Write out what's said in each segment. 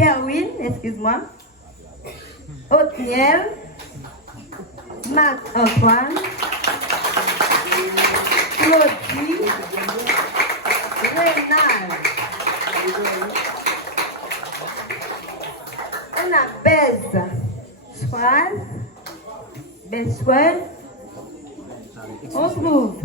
Kerwin, excuse-moi. Othniel. Marc-Antoine. Claudie. Rénal. On a Bez. Soise. Beswell. On trouve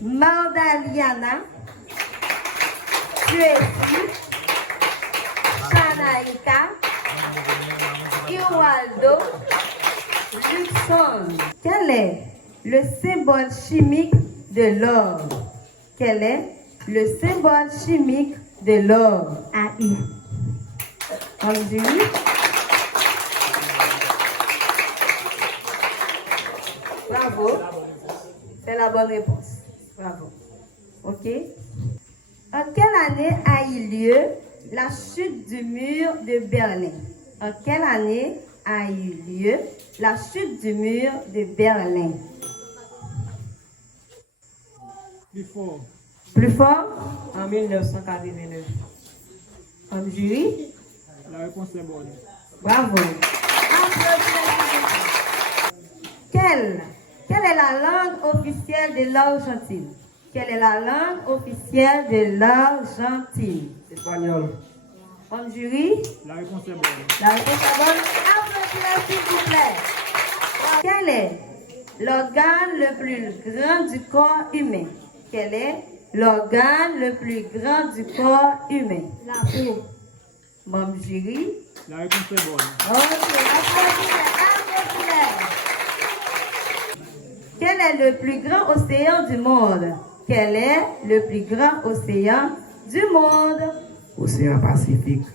Mardaliana. Tracy. Shanaïka. Iwaldo. Luxon. Quel est le symbole chimique de l'or? Quel est le symbole chimique de l'or? AI. On dit. Bravo. C'est la bonne réponse. Bravo. OK. En quelle année a eu lieu la chute du mur de Berlin? En quelle année a eu lieu la chute du mur de Berlin? Plus fort. Plus fort? En 1989. Comme jury? La réponse est bonne. Bravo. Quelle est la langue officielle de l'Argentine? Quelle est la langue officielle de l'Argentine? Espagnol. Comme jury? La réponse est bonne. La réponse est bonne. Applaudissez s'il vous plaît. Quel est l'organe le plus grand du corps humain? Quel est l'organe le plus grand du corps humain? La peau. Bon jury? La réponse est bonne. Ok, applaudissez. Quel est le plus grand océan du monde? Quel est le plus grand océan du monde? Océan Pacifique.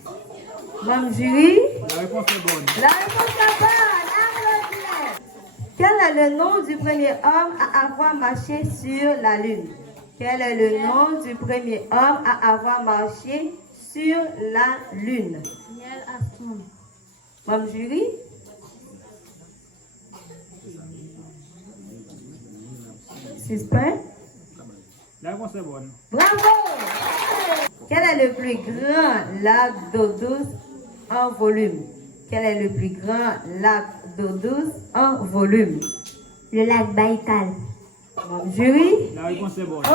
Bon jury? La réponse est bonne. La réponse est bonne. Applaudissez. Quel est le nom du premier homme à avoir marché sur la Lune? Quel est le nom du premier homme à avoir marché sur la Lune? Neil Armstrong. Bon jury? Suspect? La réponse est bonne. Bravo! Quel est le plus grand lac d'eau douce en volume? Quel est le plus grand lac d'eau douce en volume? Le lac Baïkal. Bon, jury? La réponse est bonne. Oh!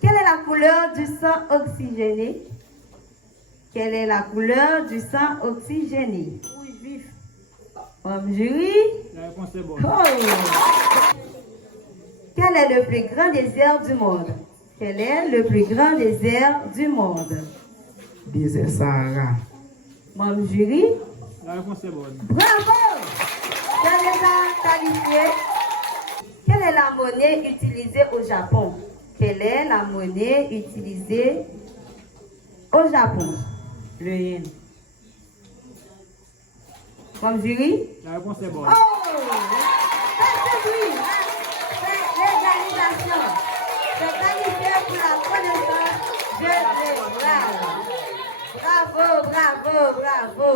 Quelle est la couleur du sang oxygéné? Quelle est la couleur du sang oxygéné? Rouge vif. Bon, jury? La réponse est bonne. Oh! Quel est le plus grand désert du monde? Quel est le plus grand désert du monde? Désert Sahara. Bon, jury? La réponse est bonne. Bravo! Quel est la qualifié? Quelle est la monnaie utilisée au Japon? Quelle est la monnaie utilisée au Japon? Le yen. Bon, jury? La réponse est bonne. Oh! C'est oui! C'est l'égalisation. C'est qualifié pour la connaissance générale. Bravo, bravo, bravo.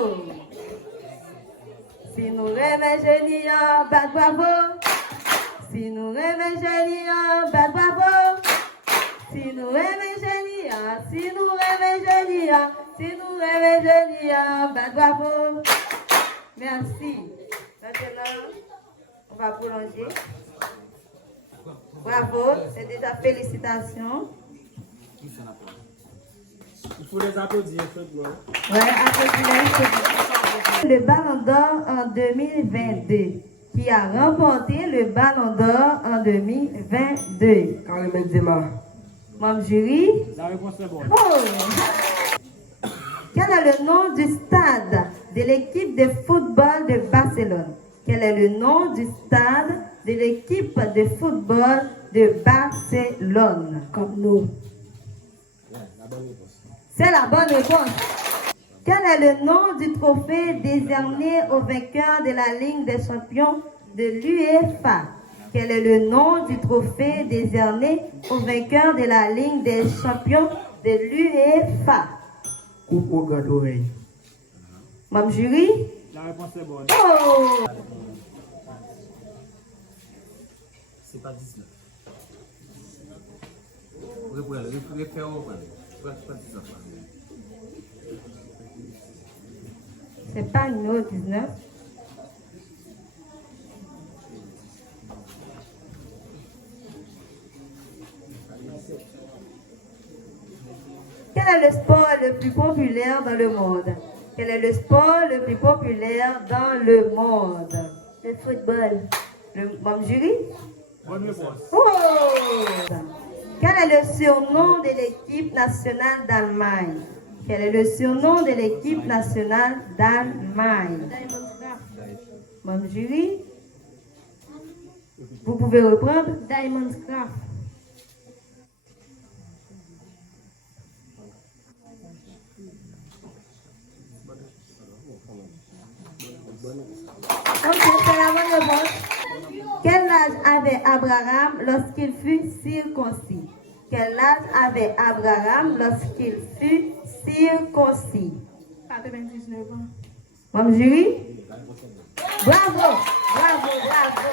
Si nous rêvons génie, bat bravo. Si nous rêvons génie, bat bravo. Si nous rêvons génie, si nous rêvons génie, si nous rêvons génie, bat bravo. Merci. Maintenant, on va prolonger. Bravo, c'est déjà félicitations. Il faut les applaudir, faites-le. Ouais, applaudissements. Le Ballon d'Or en 2022. Qui a remporté le Ballon d'Or en 2022? Karim Benzema. Mon jury? La réponse est bonne. Oh! Quel est le nom du stade de l'équipe de football de Barcelone? Quel est le nom du stade de l'équipe de football de Barcelone? Comme nous. C'est la bonne réponse. Quel est le nom du trophée décerné au vainqueur de la Ligue des champions de l'UEFA? Quel est le nom du trophée décerné au vainqueur de la Ligue des champions de l'UEFA? Coupe au grand oreille. Mon jury? La réponse est bonne. Oh! C'est pas 19. C'est pas le numéro 19. Quel est le sport le plus populaire dans le monde? Quel est le sport le plus populaire dans le monde? Le football. Le bon jury? Bonne réponse. Oh! Quel est le surnom de l'équipe nationale d'Allemagne? Quel est le surnom de l'équipe nationale d'Allemagne? Bon jury? Vous pouvez reprendre? Diamond Scarf. Ok, c'est la bonne réponse. Quel âge avait Abraham lorsqu'il fut circoncis? Quel âge avait Abraham lorsqu'il fut circoncis? 99 ans. Bon jury? Bravo, bravo, bravo.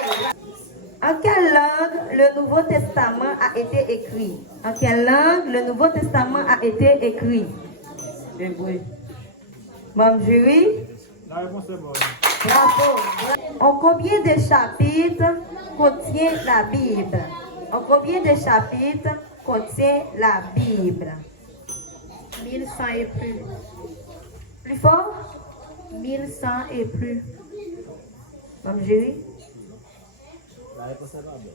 En quelle langue le Nouveau Testament a été écrit? En quelle langue le Nouveau Testament a été écrit? Hébreu. Bon jury? La réponse est bonne. Bravo. En combien de chapitres contient la Bible? En combien de chapitres contient la Bible? 1100 et plus. Plus fort? 1100 et plus. Bon jury? La réponse est pas bonne.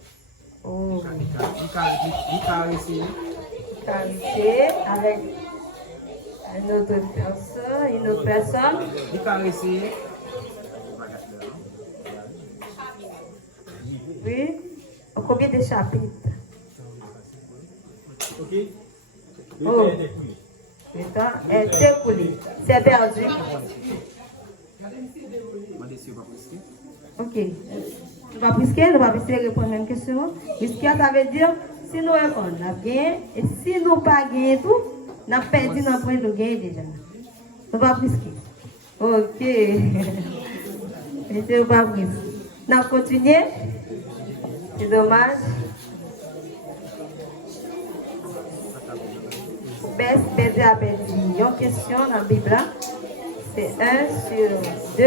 Oh. Caressé. Caressé avec une autre personne. Caressé. Oui. En combien de chapitres? Ok. Oh. Le temps est écoulé. C'est perdu. Ok. Nous va risquer, répondre à la même question. Risquer, ça veut dire si nous répondons, nous avons gagné. Et si nous n'avons pas gagné tout, nous avons perdu dans le point de gagner déjà. Nous va risquer. Ok. Et c'est pas risquer. Nous continuons. C'est dommage. Baisse à baisse. Il y a une question dans la Bible. C'est 1 sur 2.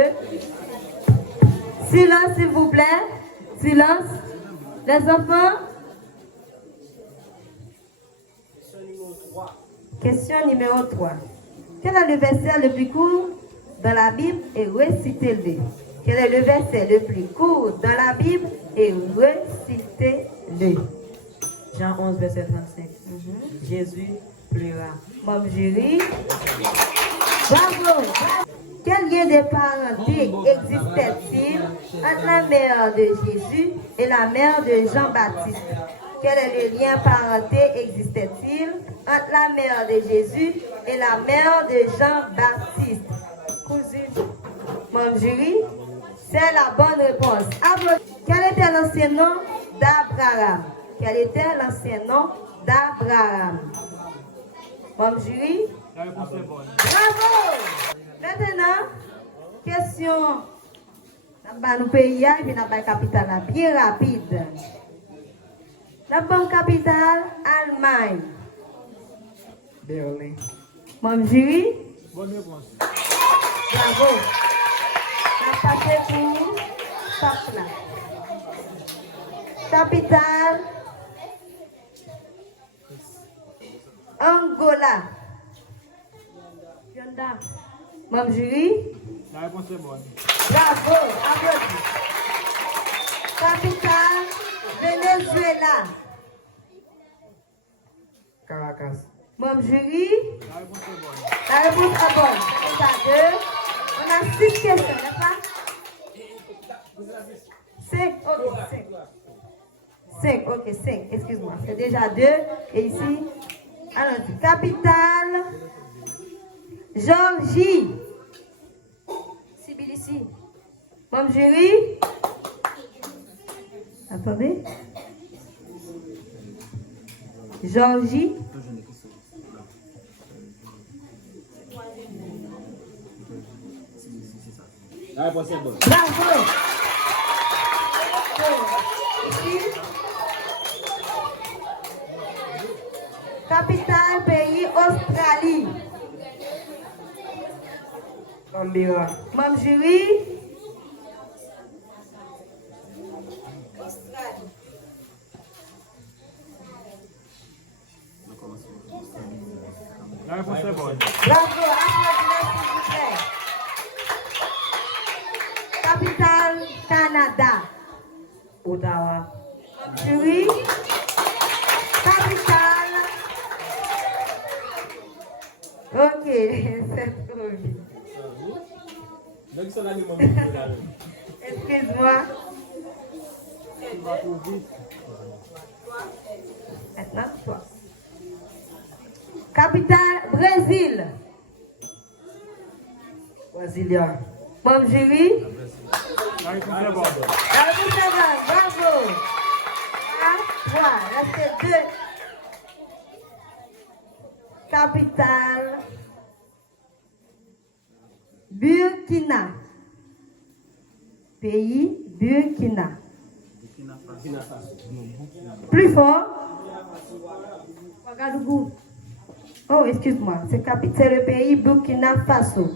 Silence, s'il vous plaît. Silence. Les enfants. Question numéro 3. Quel est le verset le plus court dans la Bible et récitez-le? Quel est le verset le plus court dans la Bible et récitez-le? Jean 11, verset 35. Jésus pleura. Mon jury. Bravo. Quel lien de parenté existait-il entre la mère de Jésus et la mère de Jean-Baptiste? Quel est le lien parenté existait-il entre la mère de Jésus et la mère de Jean-Baptiste? Cousine. Mon jury. C'est la bonne réponse. Quel était l'ancien nom d'Abraham? Quel était l'ancien nom d'Abraham? Bon jury? La réponse est bonne. Bravo! Maintenant, question. Nous pays et puis la capitale bien rapide. La bonne capitale, Allemagne. Berlin. Mon jury? Bonne réponse. Bravo. La passé pour Papla. Capitale, Angola. Yonda. Mon jury? La réponse est bonne. Bravo, applaudis. Capitale, Venezuela. Caracas. Mon jury? La réponse est bonne. La réponse est bonne. On a 2. On a 6 questions, n'est-ce pas? 5, ok, 5. 5, ok, 5, excuse-moi. C'est déjà 2. Et ici, alors, capitale, Georgie. Tbilissi. Mon jury? Attendez. Georgie. La réponse est bonne. Bravo. Ici. Capitale pays Australie. Canberra. Membre jury. La réponse est bonne. Bravo, applaudissements s'il vous plaît. Capitale Canada. Ottawa. Jury. Capitale. Ok, c'est trop vite. Donc, ça, là, nous m'avons Excuse-moi. Tu vas trop vite. Maintenant, toi. Capitale Brésil. Brasilia. Membre jury. La réponse est bonne. La réponse est bonne. Bravo. 1, 3. Restez 2. Capitale Burkina. Pays Burkina. Plus fort. Ouagadougou. Oh, excuse-moi. C'est le pays Burkina Faso.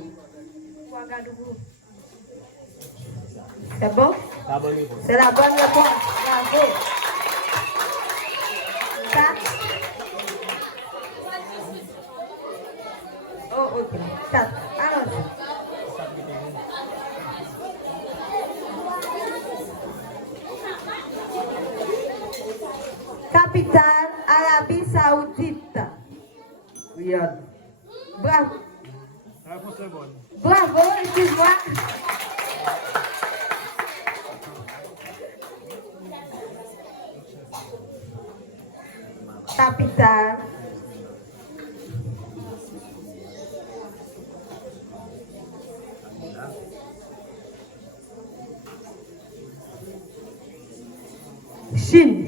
Ouagadougou. C'est bon? La bonne réponse. C'est la bonne réponse. Bravo. Ça? Oh, ok. 4. Allons-y. Capitale Arabie Saoudite. Riyad. Bravo. La réponse est bonne. Bravo, excuse-moi. Capitale. Chine.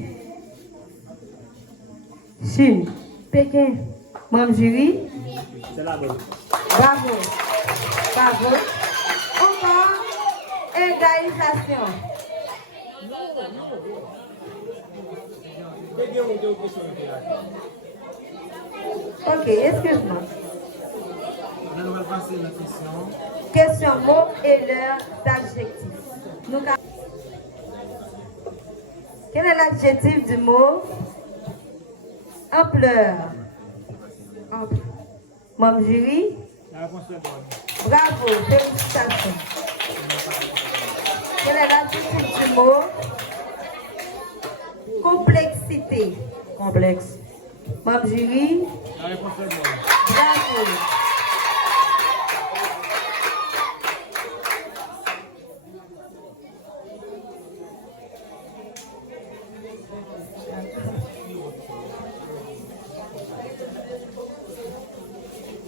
Chine. Pékin. Membre jury. C'est la bonne. Bravo. Bravo. Encore égalisation. Ok, excuse-moi. On va passer la question. Question mot et l'heure d'adjectif. Quel est l'adjectif du mot ampleur? Ample. Membre jury. La réponse est bonne. Bravo, félicitations. Quel est l'adjectif du mot complexité? Complexe. Membre jury. La réponse est bonne. Bravo.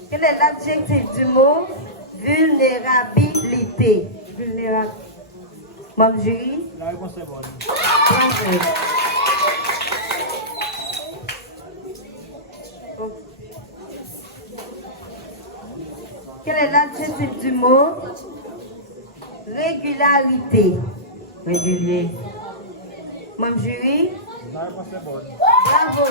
Quel est l'adjectif du mot vulnérabilité? Vulnérable. Membre jury. La réponse est bonne. Bravo. Quel est l'adjectif du mot régularité? Régulier. Membre jury. La réponse est bonne. Bravo.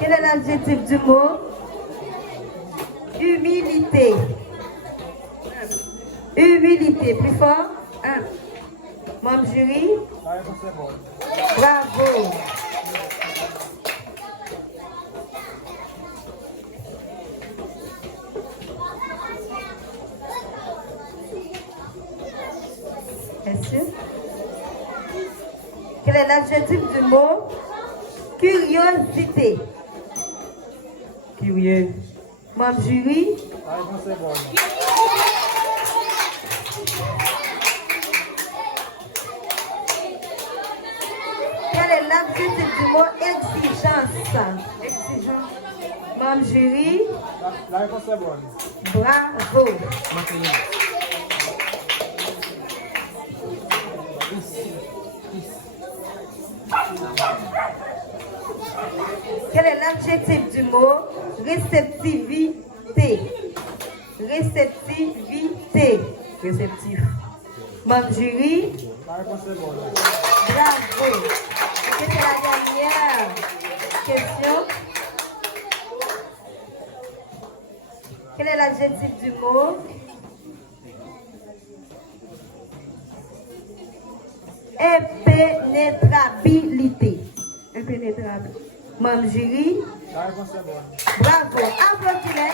Quel est l'adjectif du mot humilité? Humilité, plus fort. 1. Membre jury. La réponse est bonne. Bravo. Est-ce? Quel est l'adjectif du mot curiosité? Curieux. Membre jury. La réponse est bonne. Quel est l'adjectif du mot exigence? Exigence. Membre jury. La réponse est bonne. Bravo. Quel est l'adjectif du mot réceptivité? Réceptivité. Réceptif. Membre jury. La réponse est bonne. Bravo. Ok, c'est la dernière question. Quel est l'adjectif du mot? Impénétrabilité. Impénétrable. Membre jury. La réponse est bonne. Bravo. Applaudissez.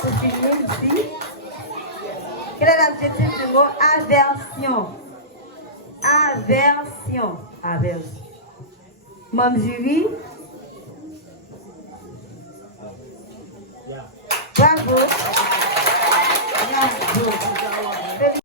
Pour finir ici. Quel est l'adjectif du mot aversion? Aversion. Aversion. Membre jury. Yeah. Bravo.